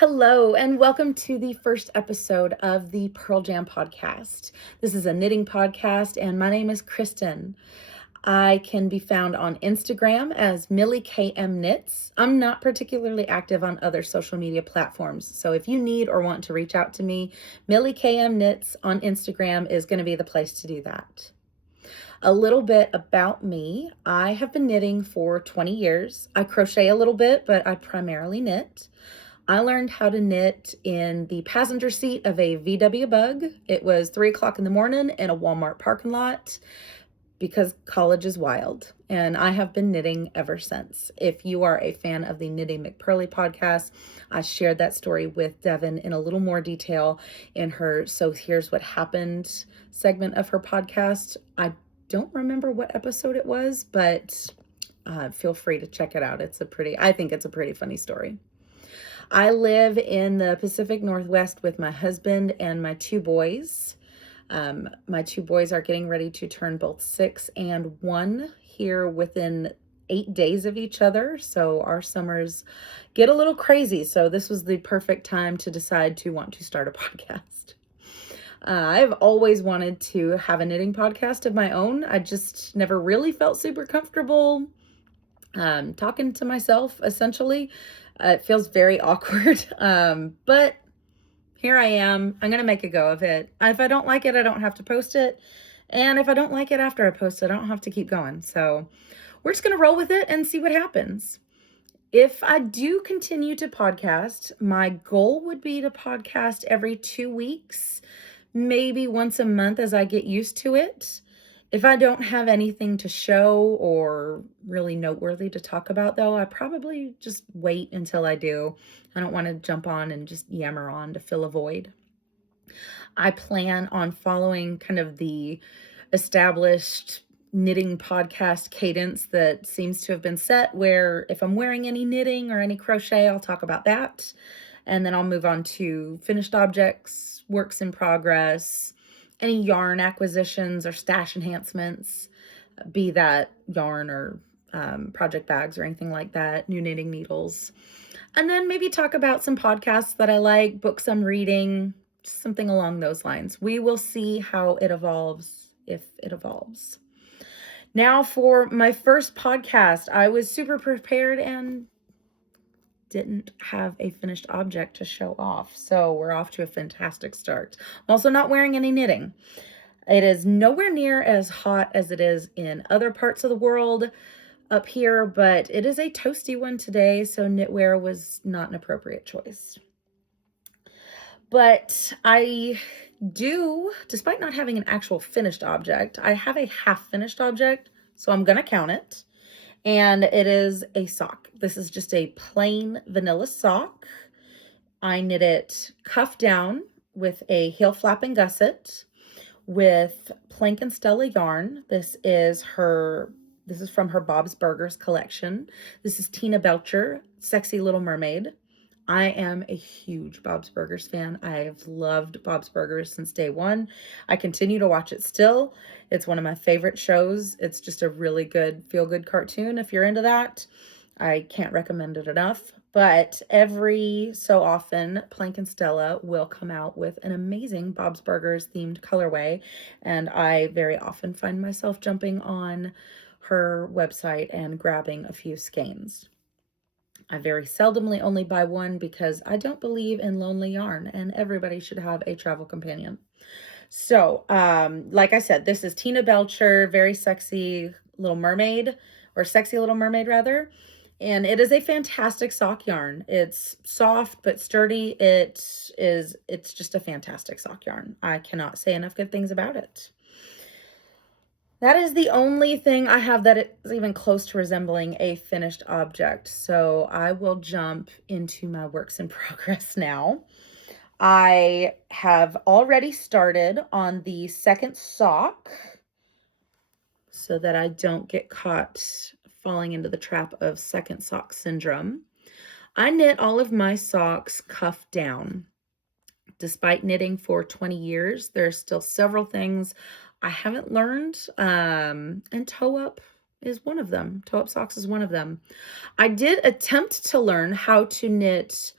Hello, and welcome to the first episode of the Purl Jam podcast. This is a knitting podcast, and my name is Kristen. I can be found on Instagram as Millie KM Knits. I'm not particularly active on other social media platforms, so if you need or want to reach out to me, Millie KM Knits on Instagram is going to be the place to do that. A little bit about me. I have been knitting for 20 years. I crochet a little bit, but I primarily knit. I learned how to knit in the passenger seat of a VW Bug. It was 3 o'clock in the morning in a Walmart parking lot because college is wild. And I have been knitting ever since. If you are a fan of the Knitting McPurley podcast, I shared that story with Devin in a little more detail in her So Here's What Happened segment of her podcast. I don't remember what episode it was, but feel free to check it out. I think it's a pretty funny story. I live in the Pacific Northwest with my husband and my two boys. My two boys are getting ready to turn both 6 and 1 here within 8 days of each other. So our summers get a little crazy. So this was the perfect time to decide to want to start a podcast. I've always wanted to have a knitting podcast of my own. I just never really felt super comfortable talking to myself, essentially. It feels very awkward, but here I am. I'm going to make a go of it. If I don't like it, I don't have to post it. And if I don't like it after I post it, I don't have to keep going. So we're just going to roll with it and see what happens. If I do continue to podcast, my goal would be to podcast every 2 weeks, maybe once a month as I get used to it. If I don't have anything to show or really noteworthy to talk about, though, I probably just wait until I do. I don't want to jump on and just yammer on to fill a void. I plan on following kind of the established knitting podcast cadence that seems to have been set, where if I'm wearing any knitting or any crochet, I'll talk about that. And then I'll move on to finished objects, works in progress, any yarn acquisitions or stash enhancements, be that yarn or project bags or anything like that, new knitting needles. And then maybe talk about some podcasts that I like, books I'm reading, something along those lines. We will see how it evolves, if it evolves. Now for my first podcast, I was super prepared and didn't have a finished object to show off. So we're off to a fantastic start. I'm also not wearing any knitting. It is nowhere near as hot as it is in other parts of the world up here, but it is a toasty one today, so knitwear was not an appropriate choice. But I do, despite not having an actual finished object, I have a half-finished object, so I'm going to count it. And it is a sock. This is just a plain vanilla sock. I knit it cuff down with a heel flap and gusset with Plank and Stella yarn. This is from her Bob's Burgers collection. This is Tina Belcher, Sexy Little Mermaid. I am a huge Bob's Burgers fan. I've loved Bob's Burgers since day one. I continue to watch it still. It's one of my favorite shows. It's just a really good, feel-good cartoon if you're into that. I can't recommend it enough. But every so often, Plank and Stella will come out with an amazing Bob's Burgers themed colorway. And I very often find myself jumping on her website and grabbing a few skeins. I very seldomly only buy one because I don't believe in lonely yarn and everybody should have a travel companion. So, like I said, this is Tina Belcher, very sexy little mermaid, or sexy little mermaid rather. And it is a fantastic sock yarn. It's soft but sturdy. It's just a fantastic sock yarn. I cannot say enough good things about it. That is the only thing I have that is even close to resembling a finished object. So I will jump into my works in progress now. I have already started on the second sock so that I don't get caught falling into the trap of second sock syndrome. I knit all of my socks cuff down. Despite knitting for 20 years, there's still several things I haven't learned, and toe-up is one of them. Toe-up socks is one of them. I did attempt to learn how to knit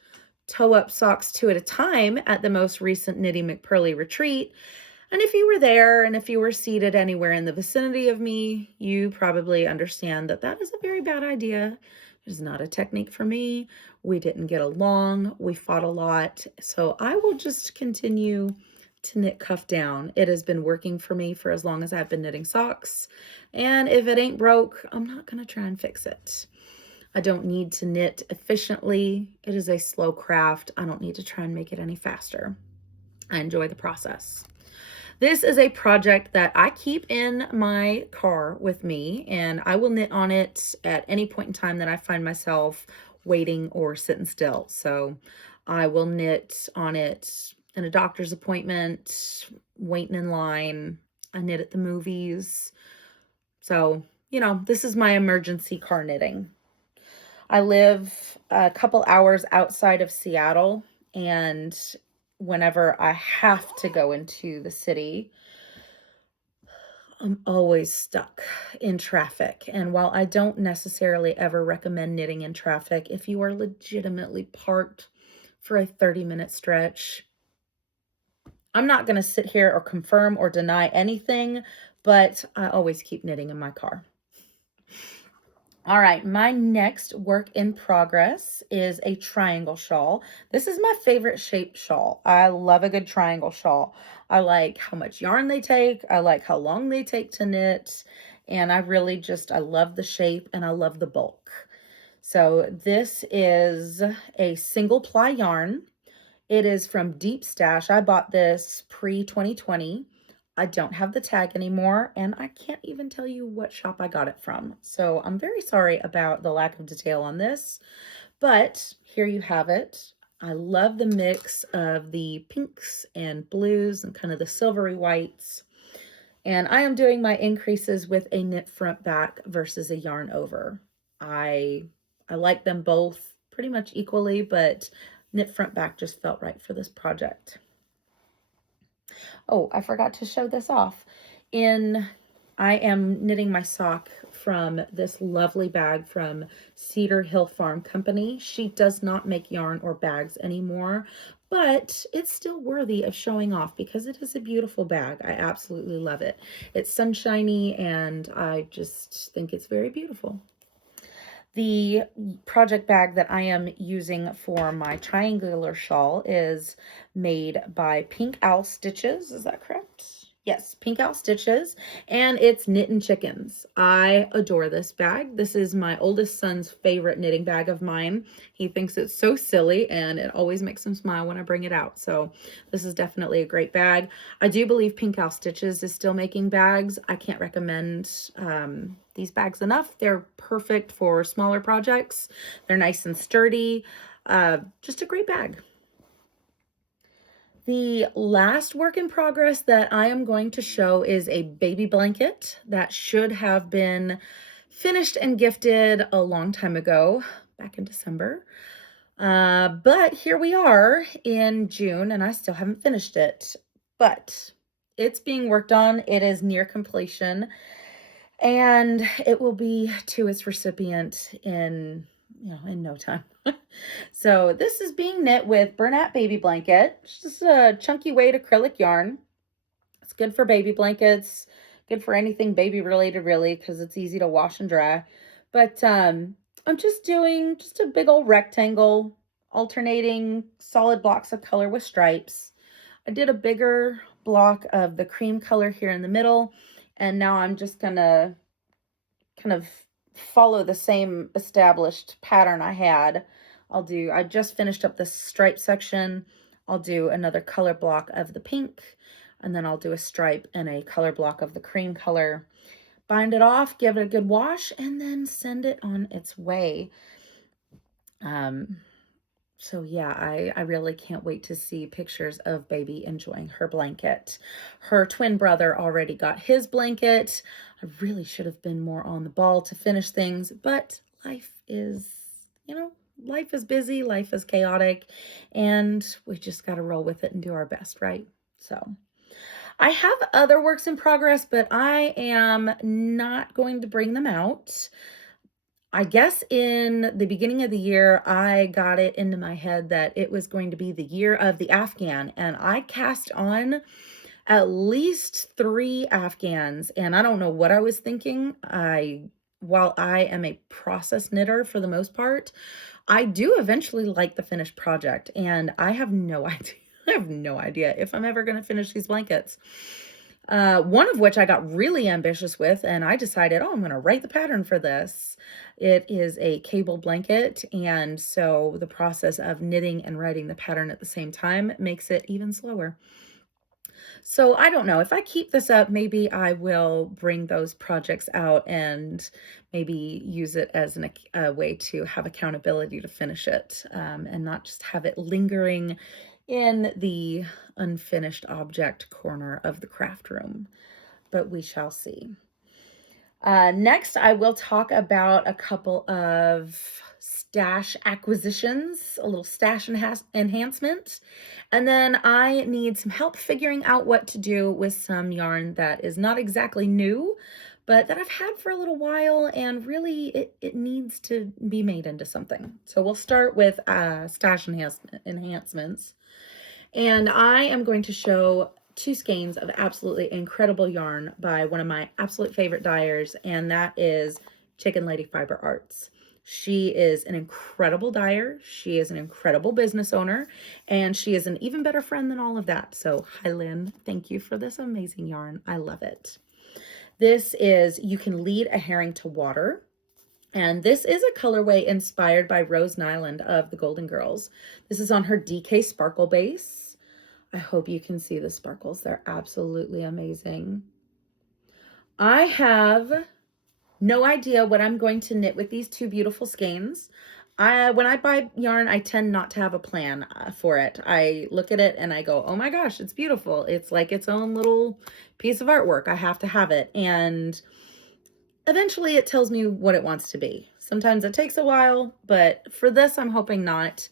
toe up socks 2 at a time at the most recent Knitting McPurley retreat. And if you were there and if you were seated anywhere in the vicinity of me, you probably understand that that is a very bad idea. It is not a technique for me. We didn't get along. We fought a lot. So I will just continue to knit cuff down. It has been working for me for as long as I've been knitting socks. And if it ain't broke, I'm not going to try and fix it. I don't need to knit efficiently. It is a slow craft. I don't need to try and make it any faster. I enjoy the process. This is a project that I keep in my car with me, and I will knit on it at any point in time that I find myself waiting or sitting still. So I will knit on it in a doctor's appointment, waiting in line. I knit at the movies. So, this is my emergency car knitting. I live a couple hours outside of Seattle, and whenever I have to go into the city, I'm always stuck in traffic. And while I don't necessarily ever recommend knitting in traffic, if you are legitimately parked for a 30-minute stretch, I'm not going to sit here or confirm or deny anything, but I always keep knitting in my car. All right, my next work in progress is a triangle shawl. This is my favorite shaped shawl. I love a good triangle shawl. I like how much yarn they take. I like how long they take to knit. And I love the shape and I love the bulk. So this is a single ply yarn. It is from Deep Stash. I bought this pre-2020. I don't have the tag anymore, and I can't even tell you what shop I got it from. So I'm very sorry about the lack of detail on this, but here you have it. I love the mix of the pinks and blues and kind of the silvery whites. And I am doing my increases with a knit front back versus a yarn over. I like them both pretty much equally, but knit front back just felt right for this project. Oh, I forgot to show this off. I am knitting my sock from this lovely bag from Cedar Hill Farm Company. She does not make yarn or bags anymore, but it's still worthy of showing off because it is a beautiful bag. I absolutely love it. It's sunshiny and I just think it's very beautiful. The project bag that I am using for my triangular shawl is made by Pink Owl Stitches. Is that correct? Yes, Pink Owl Stitches, and it's Knittin' Chickens. I adore this bag. This is my oldest son's favorite knitting bag of mine. He thinks it's so silly, and it always makes him smile when I bring it out. So this is definitely a great bag. I do believe Pink Owl Stitches is still making bags. I can't recommend these bags enough. They're perfect for smaller projects. They're nice and sturdy. Just a great bag. The last work in progress that I am going to show is a baby blanket that should have been finished and gifted a long time ago, back in December. But here we are in June and I still haven't finished it, but it's being worked on. It is near completion and it will be to its recipient in no time. So this is being knit with Bernat Baby Blanket. It's just a chunky weight acrylic yarn. It's good for baby blankets, good for anything baby related really, because it's easy to wash and dry. But I'm just doing a big old rectangle, alternating solid blocks of color with stripes. I did a bigger block of the cream color here in the middle, and now I'm just gonna kind of follow the same established pattern I had. I just finished up the stripe section. I'll do another color block of the pink, and then I'll do a stripe and a color block of the cream color. Bind it off, give it a good wash, and then send it on its way. So yeah, I really can't wait to see pictures of baby enjoying her blanket. Her twin brother already got his blanket. I really should have been more on the ball to finish things, but life is busy, life is chaotic, and we just got to roll with it and do our best, right? So I have other works in progress, but I am not going to bring them out. I guess in the beginning of the year, I got it into my head that it was going to be the year of the Afghan, and I cast on at least 3 Afghans, and I don't know what I was thinking. While I am a process knitter for the most part, I do eventually like the finished project, and I have no idea. I have no idea if I'm ever going to finish these blankets. One of which I got really ambitious with, and I decided, oh, I'm going to write the pattern for this. It is a cable blanket, and so the process of knitting and writing the pattern at the same time makes it even slower. So I don't know. If I keep this up, maybe I will bring those projects out and maybe use it as a way to have accountability to finish it, and not just have it lingering in the unfinished object corner of the craft room. But we shall see. Next, I will talk about a couple of stash acquisitions, a little stash enhancement. And then I need some help figuring out what to do with some yarn that is not exactly new, but that I've had for a little while, and really it needs to be made into something. So we'll start with stash enhancements. And I am going to show 2 skeins of absolutely incredible yarn by one of my absolute favorite dyers, and that is Chicken Lady Fiber Arts. She is an incredible dyer. She is an incredible business owner, and she is an even better friend than all of that. So hi, Lynn. Thank you for this amazing yarn. I love it. This is You Can Lead a Herring to Water. And this is a colorway inspired by Rose Nyland of the Golden Girls. This is on her DK Sparkle base. I hope you can see the sparkles. They're absolutely amazing. I have no idea what I'm going to knit with these 2 beautiful skeins. When I buy yarn, I tend not to have a plan for it. I look at it and I go, oh my gosh, it's beautiful. It's like its own little piece of artwork. I have to have it. And eventually it tells me what it wants to be. Sometimes it takes a while, but for this, I'm hoping not.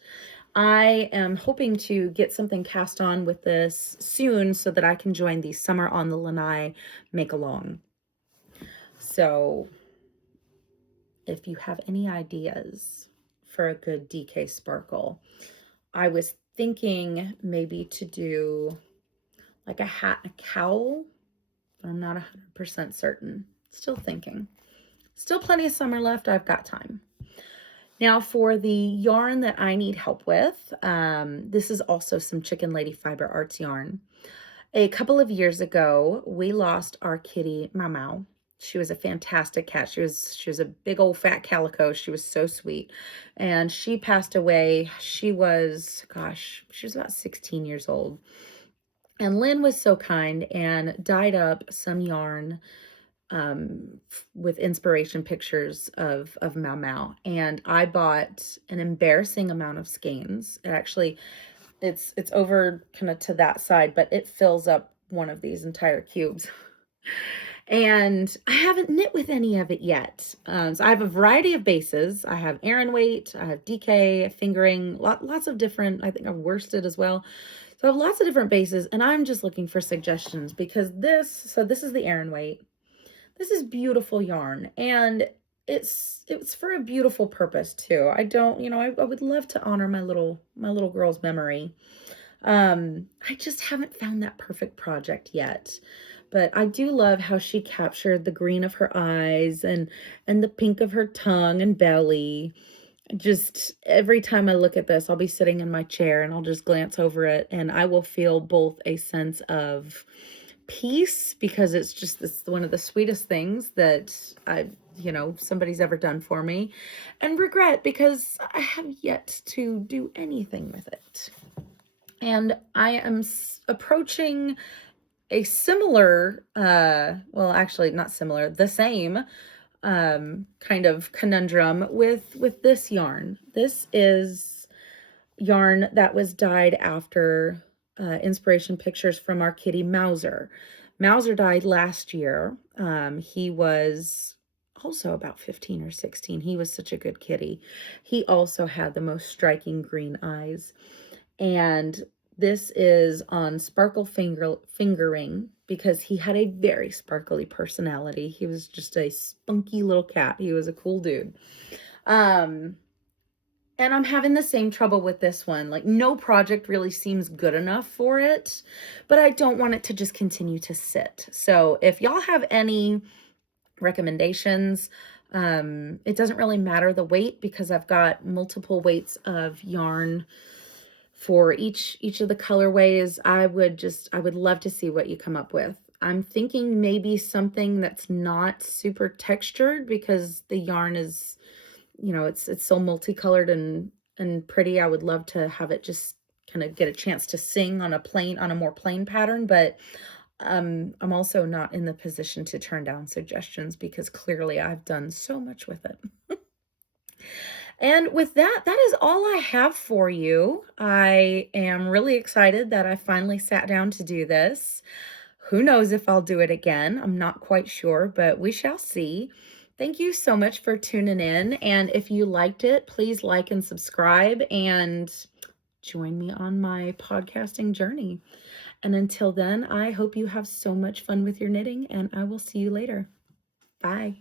I am hoping to get something cast on with this soon so that I can join the Summer on the Lanai make along. So if you have any ideas for a good DK sparkle, I was thinking maybe to do like a hat and a cowl, but I'm not 100% certain. Still thinking. Still plenty of summer left. I've got time. Now for the yarn that I need help with, this is also some Chicken Lady Fiber Arts yarn. A couple of years ago, we lost our kitty, Mau. She was a fantastic cat. She was a big old fat calico. She was so sweet. And she passed away. She was about 16 years old. And Lynn was so kind and dyed up some yarn with inspiration pictures of Mau Mau. And I bought an embarrassing amount of skeins. It's over kind of to that side, but it fills up one of these entire cubes. And I haven't knit with any of it yet. So I have a variety of bases. I have Aran weight, I have DK, fingering, lots of different, I think I've worsted as well. So I have lots of different bases, and I'm just looking for suggestions because this is the Aran weight. This is beautiful yarn, and it's for a beautiful purpose too. I would love to honor my little girl's memory. I just haven't found that perfect project yet. But I do love how she captured the green of her eyes and the pink of her tongue and belly. Just every time I look at this, I'll be sitting in my chair and I'll just glance over it, and I will feel both a sense of peace because it's one of the sweetest things that somebody's ever done for me, and regret because I have yet to do anything with it. And I am approaching a similar, well, actually not similar, the same kind of conundrum with this yarn. This is yarn that was dyed after inspiration pictures from our kitty Mauser. Mauser died last year. He was also about 15 or 16. He was such a good kitty. He also had the most striking green eyes. And This is on fingering because he had a very sparkly personality. He was just a spunky little cat. He was a cool dude. And I'm having the same trouble with this one. Like, no project really seems good enough for it, but I don't want it to just continue to sit. So if y'all have any recommendations, it doesn't really matter the weight because I've got multiple weights of yarn for each of the colorways. I would love to see what you come up with. I'm thinking maybe something that's not super textured because the yarn is, it's so multicolored and pretty. I would love to have it just kind of get a chance to sing on a more plain pattern, but I'm also not in the position to turn down suggestions because clearly I've done so much with it. And with that, that is all I have for you. I am really excited that I finally sat down to do this. Who knows if I'll do it again? I'm not quite sure, but we shall see. Thank you so much for tuning in. And if you liked it, please like and subscribe and join me on my podcasting journey. And until then, I hope you have so much fun with your knitting, and I will see you later. Bye.